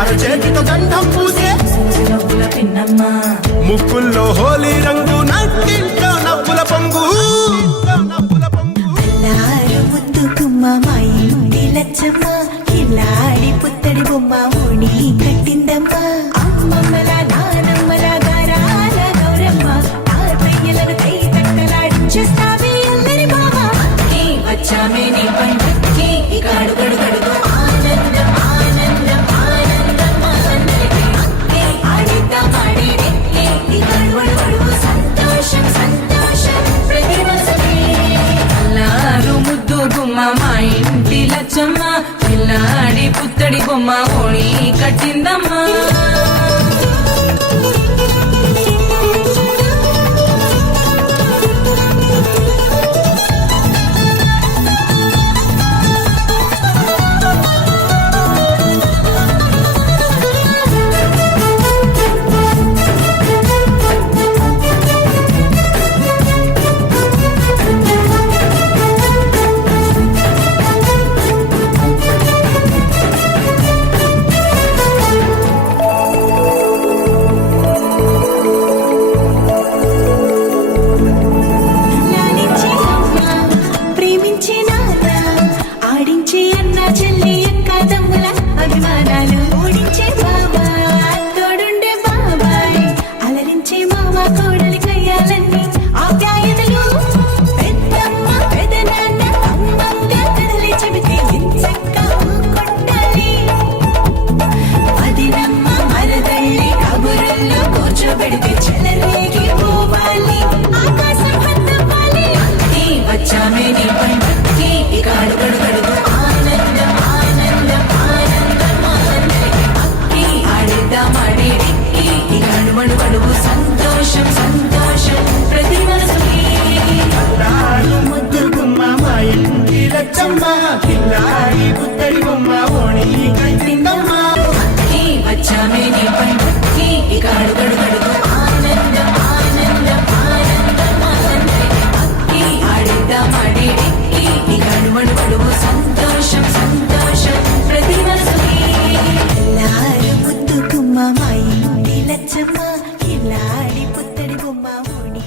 అరచేతితో గంధం పూసే ముక్కుల్లో హోలీ రంగు నట్టింట్లో నవ్వుల పొంగు లచ్చమ్మ కిల్లాడి పుత్తడి బొమ్మ ఓణి కట్టిందమ్మా అమ్మమ్మల నానమ్మల గారాల గౌరమ్మ తాతయ్యలను కై తట్టలాడించేస్తావే అల్లరి బావ వచ్చామే నీ పండక్కి ఇక అడుగడు గడుగు ఆనందం ఆనందం ఆనందం అందరికీ ఆడిద్దాం ఆడేది ఇక అడుగడు గడుగు సంతోషం సంతోషం ప్రతి మనసుకి అల్లారు ముద్దు గుమ్మ మా ఇంటి లచ్చమ్మ పిల్లాడి పుత్తడి బొమ్మ ఓణి కట్టిందమ్మా సంతోషం సంతోషం ప్రతి మనసుకి ముద్దు గుమ్మ మా ఇంటి లచ్చమ్మ కిల్లాడి పుత్తడి బొమ్మ ఓణి కట్టిందమ్మ వచ్చామే నీ పండక్కి ఇక అడుగడు గడుగు ఆనందం ఆనందం ఆనందం అందరికీ ఆడిద్దాం ఆడేది ఇక అడుగడు గడుగు సంతోషం సంతోషం ప్రతి మనసుకి ఎల్లారు ముద్దు గుమ్మ మా ఇంటి లచ్చమ్మ కిల్లాడి పుత్తడి బొమ్మ ఓణి